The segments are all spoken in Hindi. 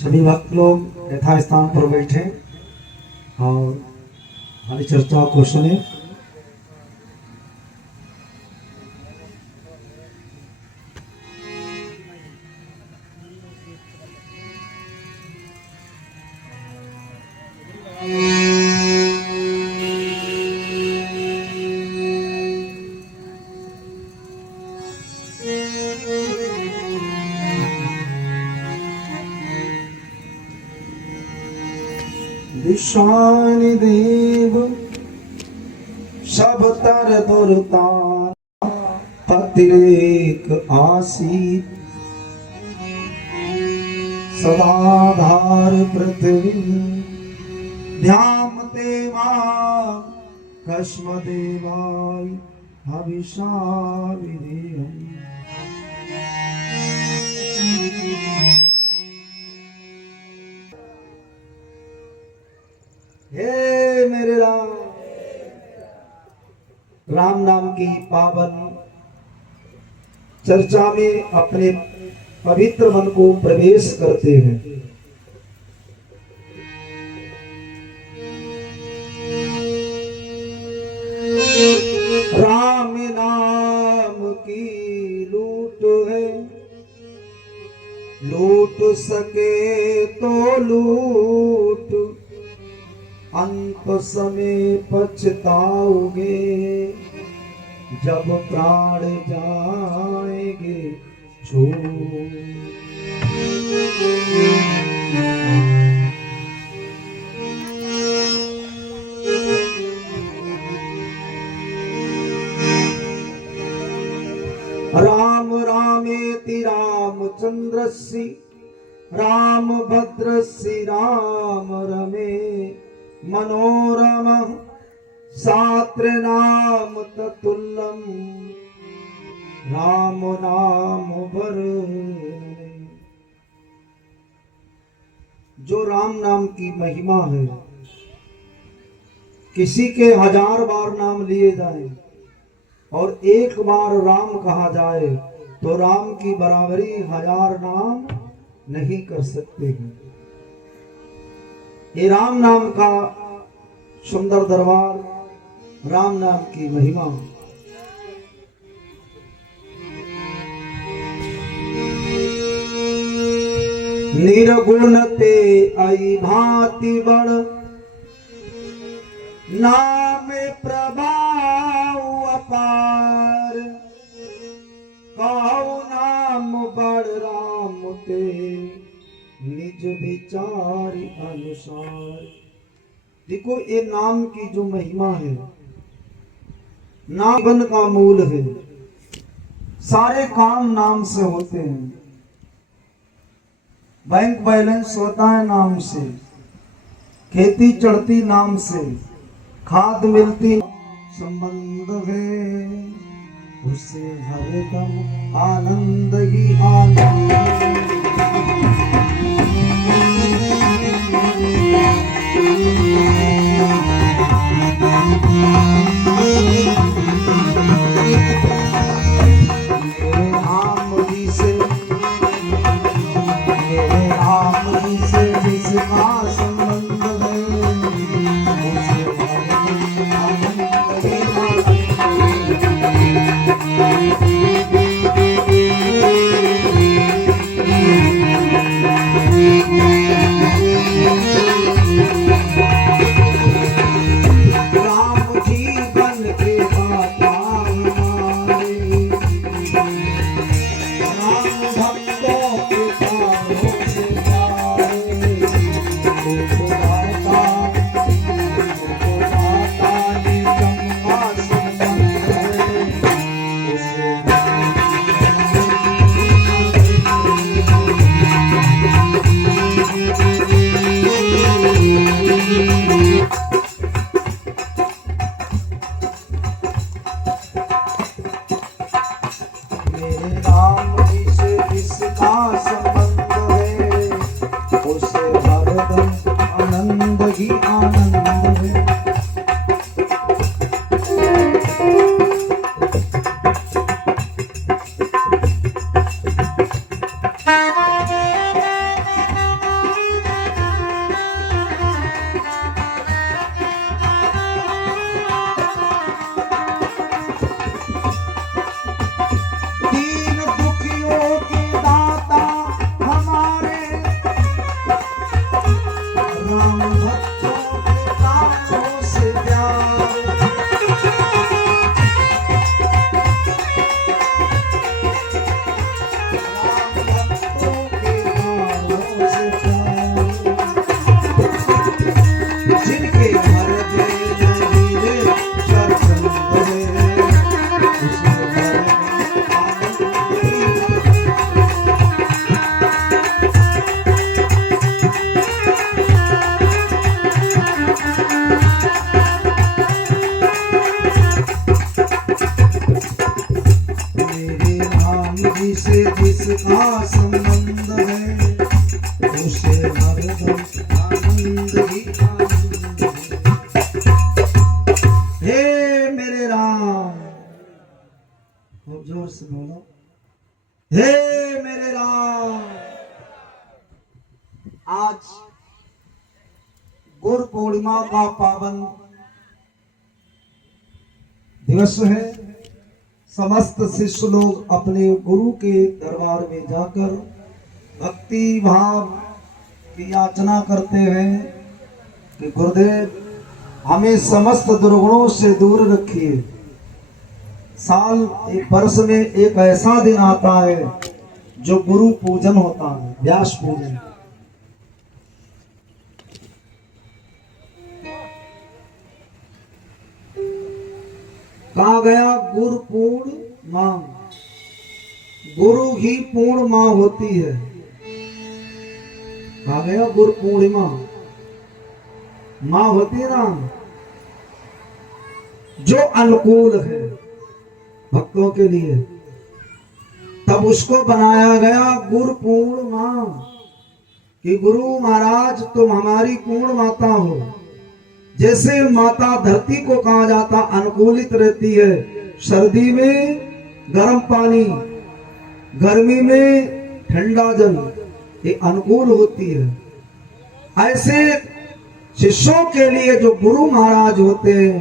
सभी भक्त लोग यथास्थान पर बैठे और हमारी चर्चा को सुने। विश्वानि देव सब तर दुर्तान पतिरेक आसीत सदाधार पृथ्वी ध्याम देवा कस्म देवाय हविषा विधेयम्। हे मेरे राम, राम नाम की पावन चर्चा में अपने पवित्र मन को प्रवेश करते हैं। राम नाम की लूट है, लूट सके तो लूट, अंत समय पछताओगे जब प्राण जाएंगे छूट। राम रामेति रामचंद्रस्य राम भद्रस्य राम रमे मनोरम शास्त्र नाम ततुल्यम राम नाम वर। जो राम नाम की महिमा है, किसी के 1000 बार नाम लिए जाए और एक बार राम कहा जाए तो राम की बराबरी 1000 नाम नहीं कर सकते हैं। ये राम नाम का सुंदर दरबार, राम नाम की महिमा। निर्गुण ते आई भांति बड़, नाम प्रभाव अपार, कहो नाम बड़ राम ते निज विचार अनुसार। देखो ये नाम की जो महिमा है, नाम जीवन का मूल है। सारे काम नाम से होते हैं। बैंक बैलेंस होता है नाम से, खेती चढ़ती नाम से, खाद मिलती संबंध है, उससे हरदम आनंद ही आनंद। जिसका संबंध है उसे हरदम आनंद ही आनंद है। हे मेरे राम, खूब जोर से बोलो, हे मेरे राम। आज गुरु पूर्णिमा का पावन दिवस है। समस्त शिष्य लोग अपने गुरु के दरबार में जाकर भक्ति भाव की याचना करते हैं कि गुरुदेव हमें समस्त दुर्गुणों से दूर रखिए। साल एक वर्ष में एक ऐसा दिन आता है जो गुरु पूजन होता है, व्यास पूजन। कहा गया गुरु पूर्ण मां, गुरु ही पूर्ण मां होती है। कहा गया गुरु पूर्णिमा मां होती है ना, जो अनुकूल है भक्तों के लिए, तब उसको बनाया गया गुरु पूर्ण मां कि गुरु महाराज तुम हमारी पूर्ण माता हो। जैसे माता धरती को कहा जाता अनुकूलित रहती है, सर्दी में गर्म पानी, गर्मी में ठंडा जल, ये अनुकूल होती है। ऐसे शिष्यों के लिए जो गुरु महाराज होते हैं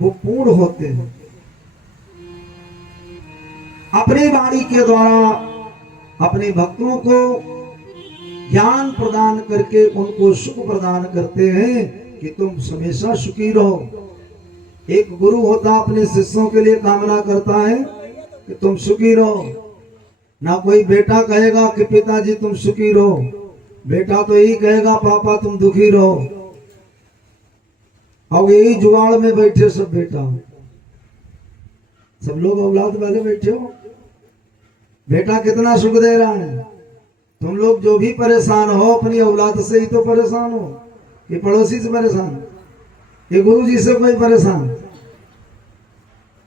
वो पूर्ण होते हैं। अपनी वाणी के द्वारा अपने भक्तों को ज्ञान प्रदान करके उनको सुख प्रदान करते हैं कि तुम हमेशा सुखी रहो। एक गुरु होता अपने शिष्यों के लिए कामना करता है कि तुम सुखी रहो। ना कोई बेटा कहेगा कि पिताजी तुम सुखी रहो, बेटा तो यही कहेगा पापा तुम दुखी रहो। और यही जुगाड़ में बैठे सब बेटा, सब लोग औलाद वाले बैठे हो। बेटा कितना सुख दे रहा है, तुम लोग जो भी परेशान हो अपनी औलाद से ही तो परेशान हो, ये पड़ोसी से परेशान, ये गुरु जी से कोई परेशान,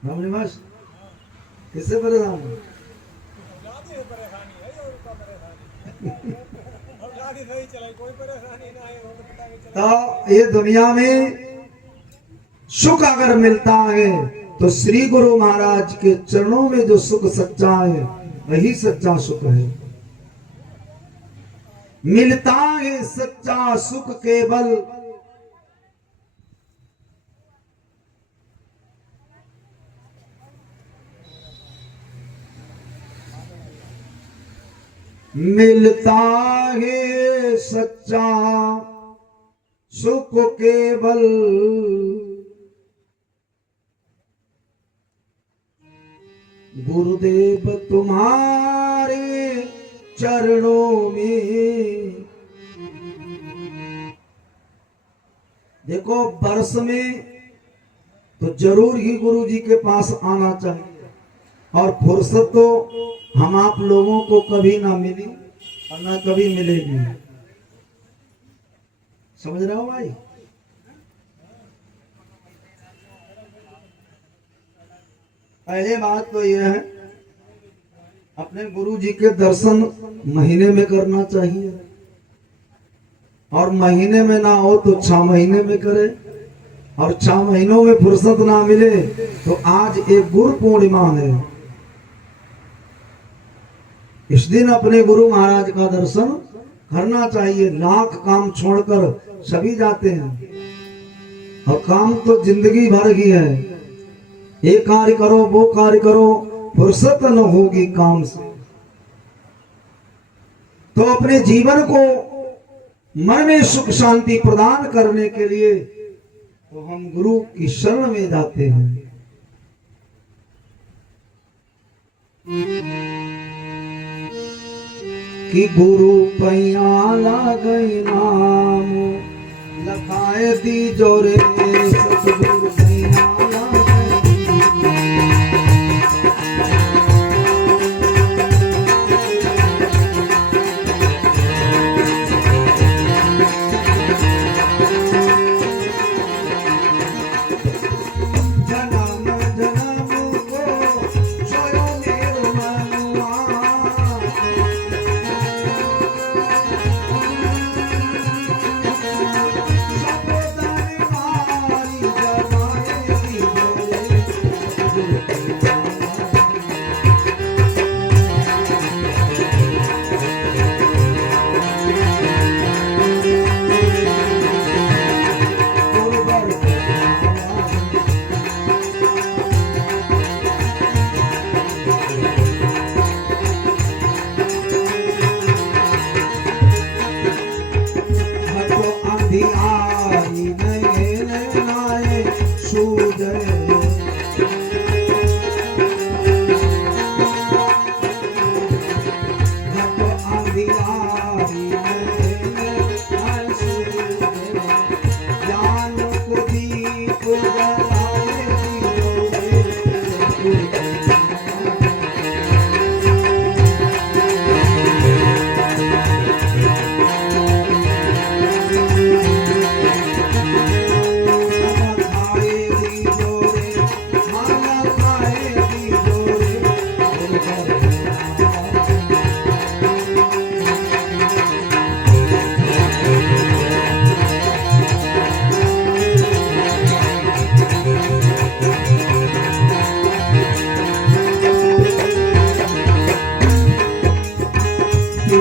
बस किससे परेशान हो? तो ये दुनिया में सुख अगर मिलता है तो श्री गुरु महाराज के चरणों में जो सुख सच्चा है वही सच्चा सुख है। मिलता है सच्चा सुख केवल मिलता है सच्चा सुख केवल गुरुदेव तुम्हारे चरणों में। देखो वर्ष में तो जरूर ही गुरु जी के पास आना चाहिए, और फुर्सत तो हम आप लोगों को कभी ना मिली और ना कभी मिलेगी। समझ रहे हो भाई? पहले बात तो यह है अपने गुरु जी के दर्शन महीने में करना चाहिए, और महीने में ना हो तो 6 महीने में करे, और 6 महीनों में फुर्सत ना मिले तो आज एक गुरु पूर्णिमा है, इस दिन अपने गुरु महाराज का दर्शन करना चाहिए। लाख काम छोड़कर सभी जाते हैं, और काम तो जिंदगी भर की है, ये कार्य करो वो कार्य करो, फुर्सत न होगी काम से। तो अपने जीवन को मन में सुख शांति प्रदान करने के लिए तो हम गुरु की शरण में जाते हैं। कि गुरु पैया लागई नाम लखाए दी जोरे सतगुरु पैया जन्म जन्म को सोयो मेरो मनुआ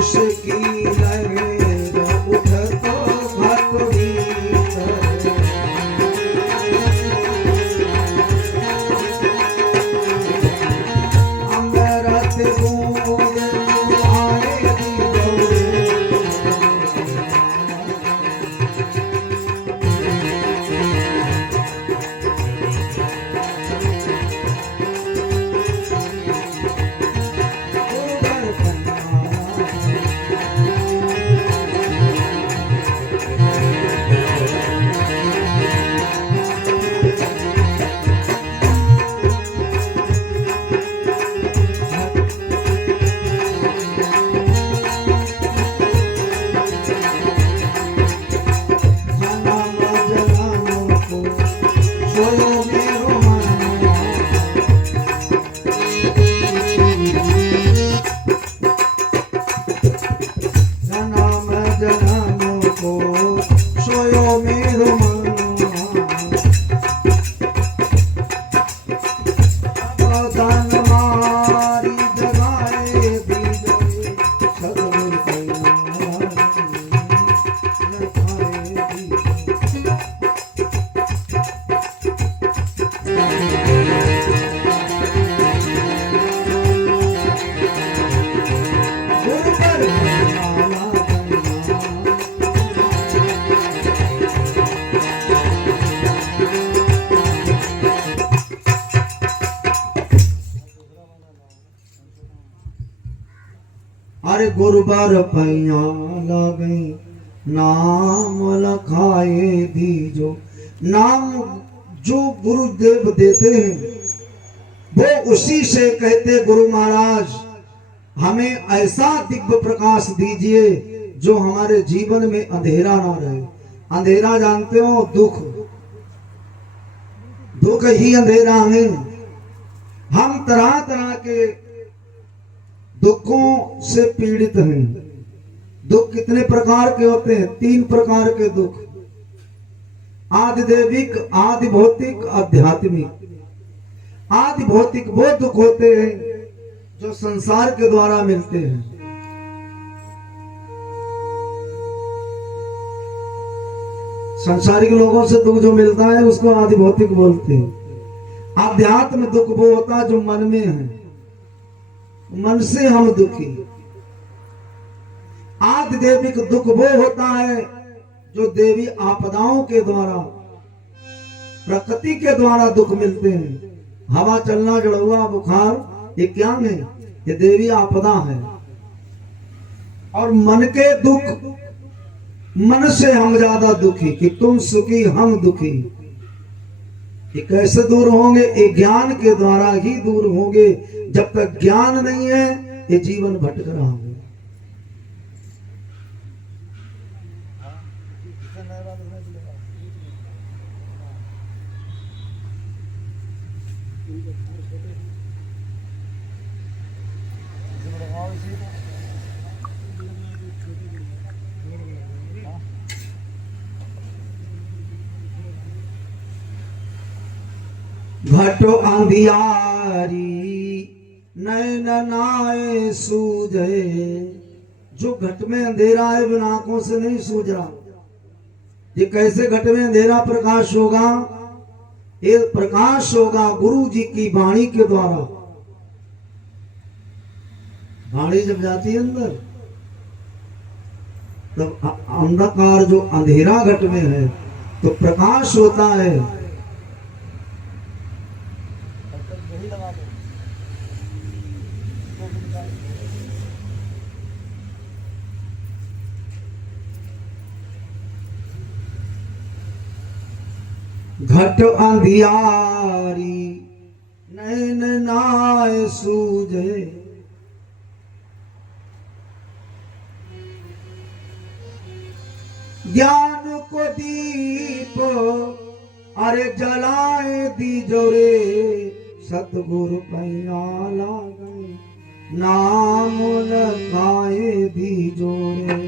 उसकी लहर उठत घट भीतर। अमृत बूंद आए दीजोरे। अरे गुरुबर पैया लागे नाम लखाए दीजो। नाम जो गुरुदेव देते हैं वो उसी से कहते गुरु महाराज हमें ऐसा दिव्य प्रकाश दीजिए जो हमारे जीवन में अंधेरा ना रहे। अंधेरा जानते हो, दुख, दुख ही अंधेरा है। हम तरह तरह के दुखों से पीड़ित हैं। दुख कितने प्रकार के होते हैं? 3 प्रकार के दुख, आदि दैविक, आदि भौतिक, आध्यात्मिक। आदि भौतिक वो दुख होते हैं जो संसार के द्वारा मिलते हैं। संसारिक लोगों से दुख जो मिलता है उसको आदि भौतिक बोलते हैं। आध्यात्म दुख वो होता है जो मन में है, मन से हम दुखी। आदि दैविक दुख वो होता है जो देवी आपदाओं के द्वारा, प्रकृति के द्वारा दुख मिलते हैं। हवा चलना, जड़ुआ, बुखार, ये क्या है? ये देवी आपदा है। और मन के दुख, मन से हम ज्यादा दुखी कि तुम सुखी हम दुखी। ये कैसे दूर होंगे? ये ज्ञान के द्वारा ही दूर होंगे। जब तक ज्ञान नहीं है ये जीवन भटक रहा है। घटो अंधियारी नैन नाए सूझे। जो घट में अंधेरा है बिना आंखों से नहीं सूझ रहा। ये कैसे घट में अंधेरा प्रकाश होगा? ये प्रकाश होगा गुरु जी की वाणी के द्वारा। वाणी जब जाती है अंदर तब अंधकार जो अंधेरा घट में है तो प्रकाश होता है। घट अंधियारी नैन नाय सूझे। ज्ञान को दीप अरे जलाए दीजो रे। सतगुरु पैया लागे नाम लगाए दीजो रे।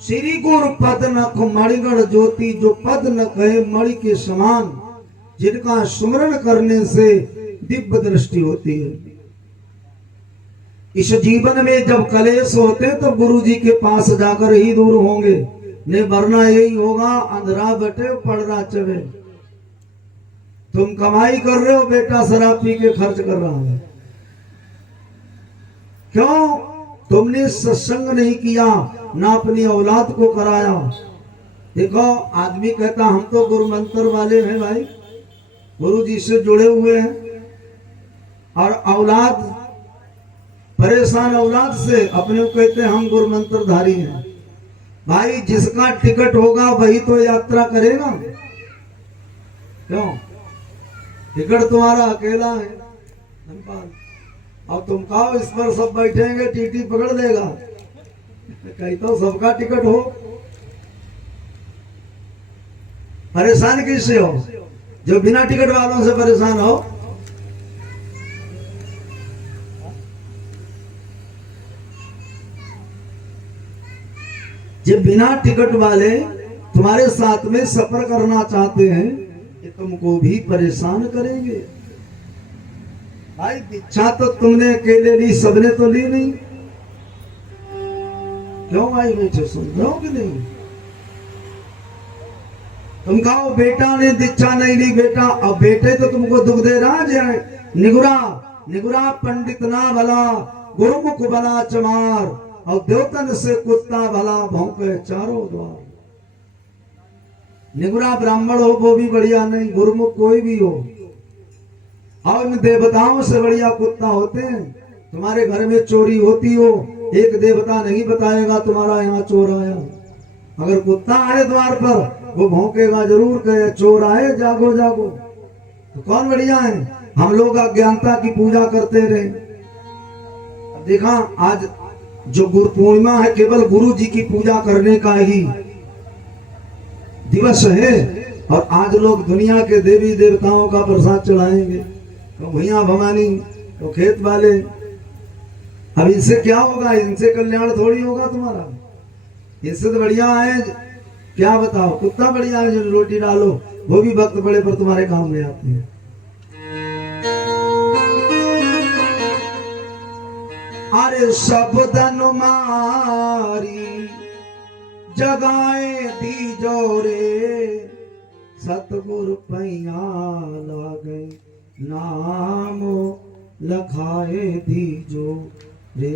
श्री गुरु पद नख मणिगण ज्योति, जो पद न कहे मणि के समान, जिनका सुमरण करने से दिव्य दृष्टि होती है। इस जीवन में जब कलेश होते तो गुरु जी के पास जाकर ही दूर होंगे, नहीं वरना यही होगा, अंधरा बटे पड़रा चवे। तुम कमाई कर रहे हो, बेटा शराब पी के खर्च कर रहा है। क्यों? तुमने सत्संग नहीं किया, ना अपनी औलाद को कराया। देखो आदमी कहता हम तो गुरु मंत्र वाले हैं भाई, गुरु जी से जुड़े हुए हैं, और औलाद परेशान औलाद से अपने को कहते हैं हम गुरु मंत्रधारी हैं। भाई जिसका टिकट होगा वही तो यात्रा करेगा। क्यों? टिकट तुम्हारा अकेला है धनपाल, अब तुम कहो इस पर सब बैठेंगे टीटी पकड़ लेगा, कहीं तो सबका टिकट हो। परेशान किससे हो? जो बिना टिकट वालों से परेशान हो। जो बिना टिकट वाले तुम्हारे साथ में सफर करना चाहते हैं, ये तुमको भी परेशान करेंगे। भाई दीक्षा तो तुमने अकेले ली, सबने तो ली नहीं। क्यों भाई बैठे, सुन रहे हो कि नहीं? तुम कहो बेटा ने दीक्षा नहीं ली, बेटा अब बेटे तो तुमको दुख दे रहा है। निगुरा निगुरा पंडित ना भला, गुरुमुख भला चमार, और देवतन से कुत्ता भला भौंके चारों द्वार। निगुरा ब्राह्मण हो वो भी बढ़िया नहीं, गुरुमुख कोई भी हो, और इन देवताओं से बढ़िया कुत्ता होते हैं। तुम्हारे घर में चोरी होती हो, एक देवता नहीं बताएगा तुम्हारा यहाँ चोर आया। अगर कुत्ता आए द्वार पर वो भौंकेगा जरूर, कहे चोर आए जागो जागो। तो कौन बढ़िया है? हम लोग अज्ञानता की पूजा करते रहे। देखा आज जो गुरु पूर्णिमा है, केवल गुरु जी की पूजा करने का ही दिवस है, और आज लोग दुनिया के देवी देवताओं का प्रसाद चढ़ाएंगे। तो भैया भवानी तो खेत वाले, अब इनसे क्या होगा? इनसे कल्याण थोड़ी होगा तुम्हारा। इससे तो बढ़िया है, क्या बताओ, कुत्ता बढ़िया है जो रोटी डालो, वो भी वक्त पड़े पर तुम्हारे काम में आते हैं। अरे सब धन मारी जगाए दी जोरे, सतगुरु पैया लागे नाम लखाए दी जो रे।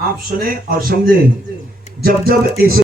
आप सुने और समझे। जब जब इस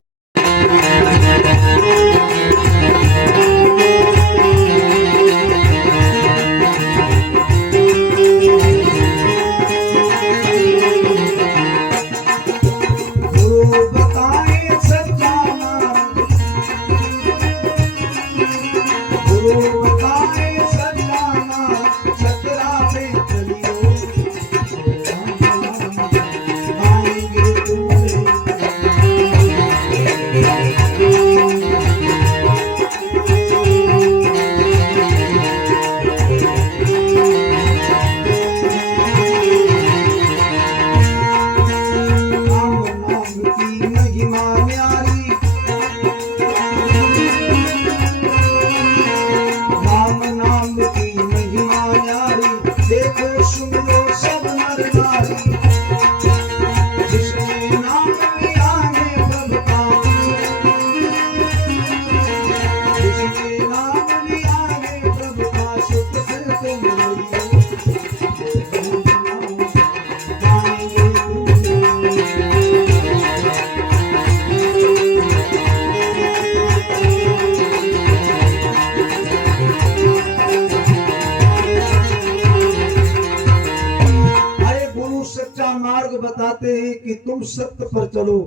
बताते हैं कि तुम सत्य पर चलो,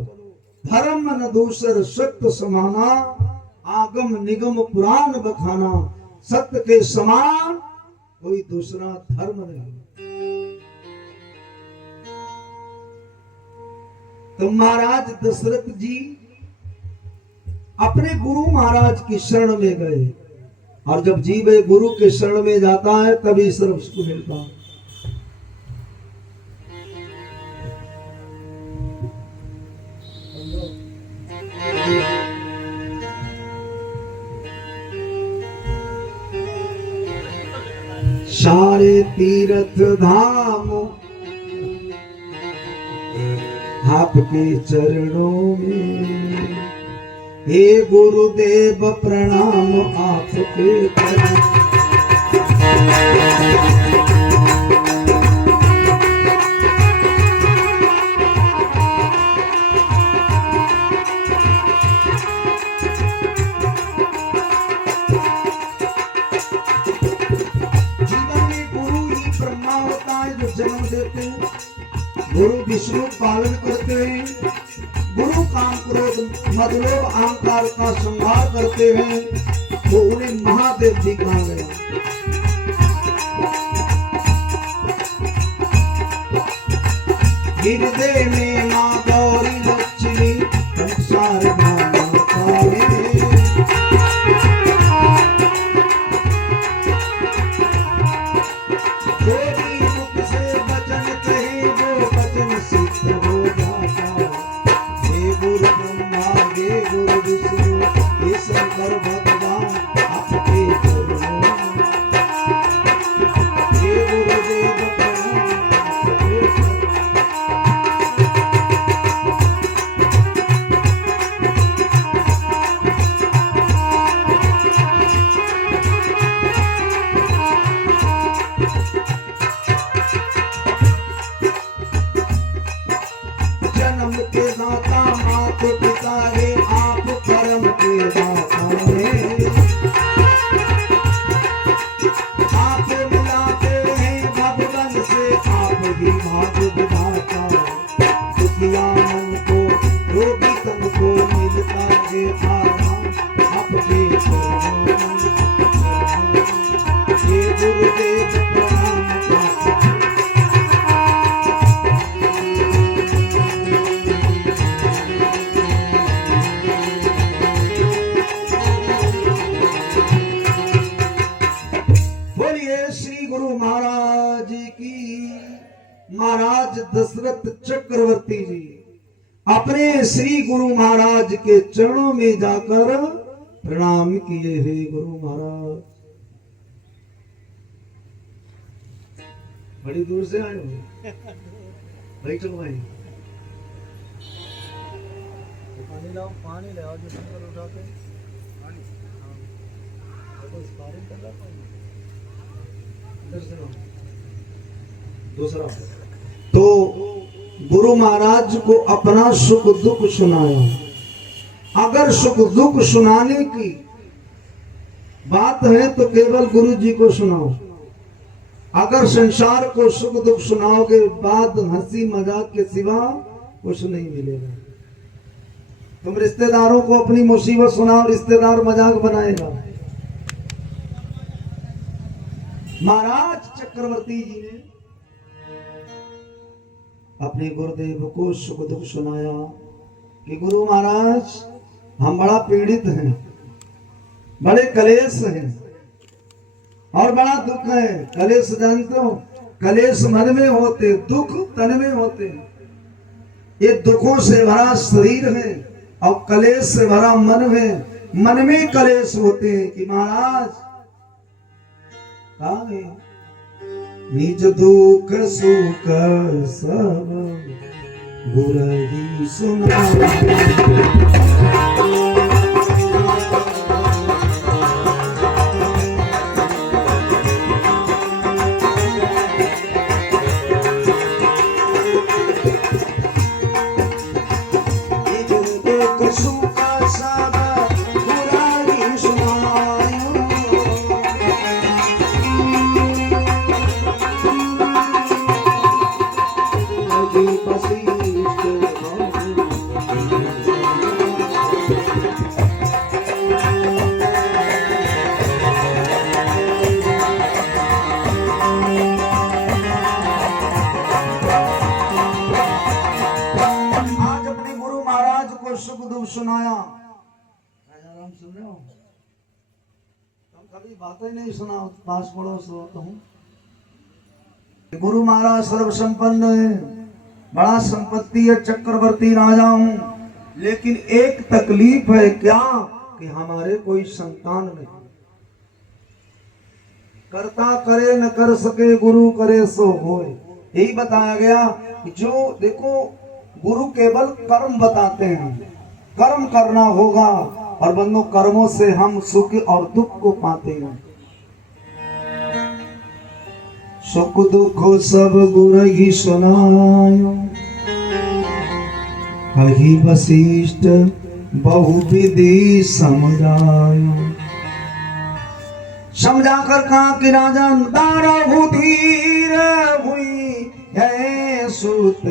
धर्म न दूसर सत्य समाना, आगम निगम पुराण बखाना, सत्य के समान कोई दूसरा धर्म नहीं। तो महाराज दशरथ जी अपने गुरु महाराज की शरण में गए। और जब जीव गुरु के शरण में जाता है तभी सर्व उसको मिलता है। सारे तीर्थ धाम आपके चरणों में, हे गुरुदेव प्रणाम आपके चरणों। जन्म देते हैं, गुरु विष्णु पालन करते हैं, गुरु काम क्रोध मदलोभ अहंकार का संहार करते हैं, तो उन्हें महादेव जी कहा गया। हृदय में मां गौरी लक्ष्मी संसार महाराज दशरथ चक्रवर्ती जी अपने श्री गुरु महाराज के चरणों में जाकर प्रणाम किए। हे गुरु महाराज, बड़ी दूर से आए हो, बैठो भाई। पानी लाओ, पानी ले आओ, जो शंकर उठा के पानी। दूसरा तो गुरु महाराज को अपना सुख दुख सुनाया। अगर सुख दुख सुनाने की बात है तो केवल गुरु जी को सुनाओ। अगर संसार को सुख दुख सुनाओगे बाद हंसी मजाक के सिवा कुछ नहीं मिलेगा। तुम रिश्तेदारों को अपनी मुसीबत सुनाओ, रिश्तेदार मजाक बनाएगा। महाराज चक्रवर्ती जी ने अपने गुरुदेव को सुख दुख सुनाया कि गुरु महाराज हम बड़ा पीड़ित हैं, बड़े कलेश हैं और बड़ा दुख है। कलेश जानते हो, कलेश मन में होते, दुख तन में होते। ये दुखों से भरा शरीर है और कलेश से भरा मन है। मन में कलेश होते हैं कि महाराज कहाँ है? निज दुख सुख सब गुरु सुना। कभी बातें नहीं सुना पास पड़ोस होता हूँ। गुरु महाराज सर्व संपन्न है, बड़ा संपत्ति है, चक्रवर्ती राजा हूँ, लेकिन एक तकलीफ है क्या कि हमारे कोई संतान नहीं। करता करे न कर सके, गुरु करे सो होए। यही बताया गया कि जो देखो गुरु केवल कर्म बताते हैं, कर्म करना होगा और बंदों कर्मों से हम सुख और दुख को पाते हैं। सुख दुख सब गुरु ही सुनायो, कही वशिष्ठ बहुविधि समझायो। समझा कर कहा कि राजन तारा धीर हुई है सुत।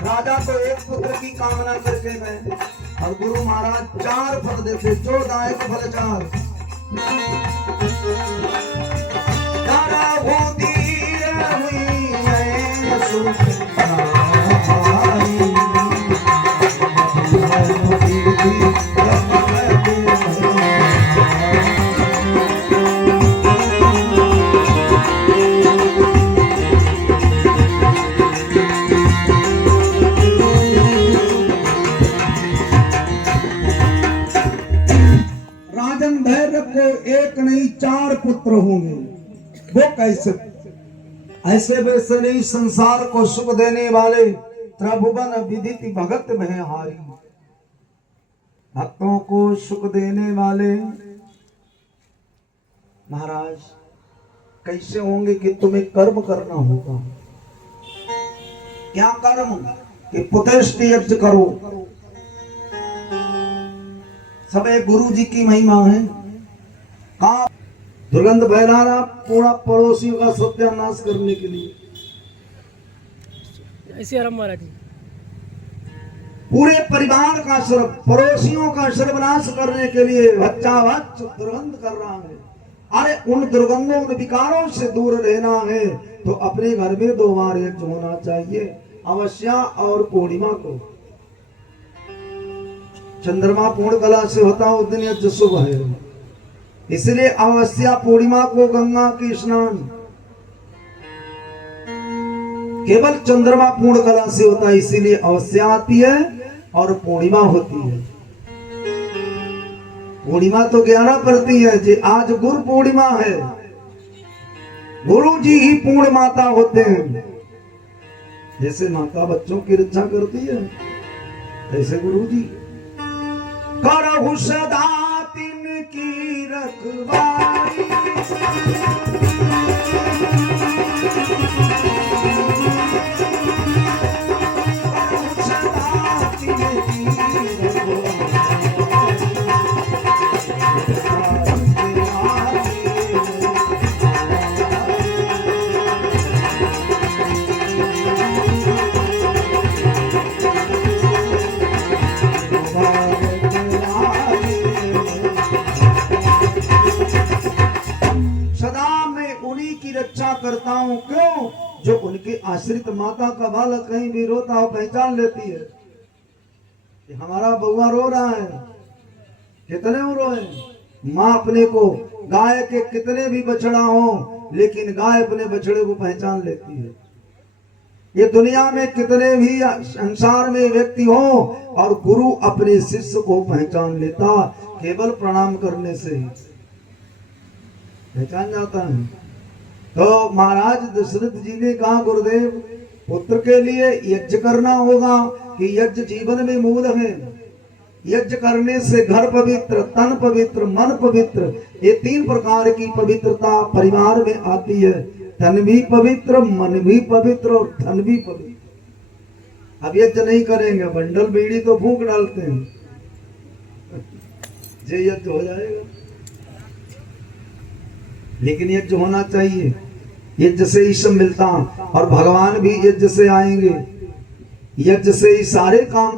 राजा तो एक पुत्र की कामना करके मैं और गुरु महाराज 4 फल देते, जो दायक फल 4। एक नहीं 4 पुत्र होंगे। वो कैसे? ऐसे वैसे नहीं, संसार को सुख देने वाले त्रिभुवन विदित भगत में हारी, भक्तों को सुख देने वाले महाराज कैसे होंगे कि तुम्हें कर्म करना होगा। क्या कर्म? कि पुत्रष्ट यज्ञ करो। सब एक गुरु जी की महिमा है। कहा दुर्गंध फैला रहा पूरा पड़ोसियों का सत्यानाश करने के लिए। ऐसे आराम महाराज पूरे परिवार का सर्व पड़ोसियों का सर्वनाश करने के लिए बच्चा दुर्गंध कर रहा है। अरे उन दुर्गंधों विकारों से दूर रहना है तो अपने घर में 2 बार यज्ञ होना चाहिए, अमावस्या और पूर्णिमा को। चंद्रमा पूर्ण कला से होता उस दिन यज्ञ शुभ है, इसलिए अमावस्या पूर्णिमा को गंगा की स्नान केवल चंद्रमा पूर्ण कला से होता है, इसीलिए अमावस्या आती है और पूर्णिमा होती है। पूर्णिमा तो 11 पड़ती है जी। आज गुरु पूर्णिमा है, गुरु जी ही पूर्ण माता होते हैं। जैसे माता बच्चों की रक्षा करती है, ऐसे गुरु जी करहु सदा की रखवारी। रक्षा करता हूं, क्यों? जो उनके आश्रित माता का बालक कहीं भी रोता हो पहचान लेती है कि हमारा बउआ रो रहा है। कितने वो रोए? माँ अपने को, गाय के कितने भी बछड़ा हो लेकिन गाय अपने बछड़े को पहचान लेती है। ये दुनिया में कितने भी संसार में व्यक्ति हो और गुरु अपने शिष्य को पहचान लेता, केवल प्रणाम करने से ही पहचान जाता है। तो महाराज दशरथ जी ने कहा गुरुदेव पुत्र के लिए यज्ञ करना होगा कि यज्ञ जीवन में मूल है। यज्ञ करने से घर पवित्र, तन पवित्र, मन पवित्र, ये 3 प्रकार की पवित्रता परिवार में आती है। तन भी पवित्र, मन भी पवित्र और धन भी पवित्र। अब यज्ञ नहीं करेंगे, बंडल बीड़ी तो फूंक डालते हैं, ये यज्ञ हो जाएगा। लेकिन यज्ञ होना चाहिए, यज्ञ से ही सब मिलता और भगवान भी यज्ञ से आएंगे, यज्ञ से ही सारे काम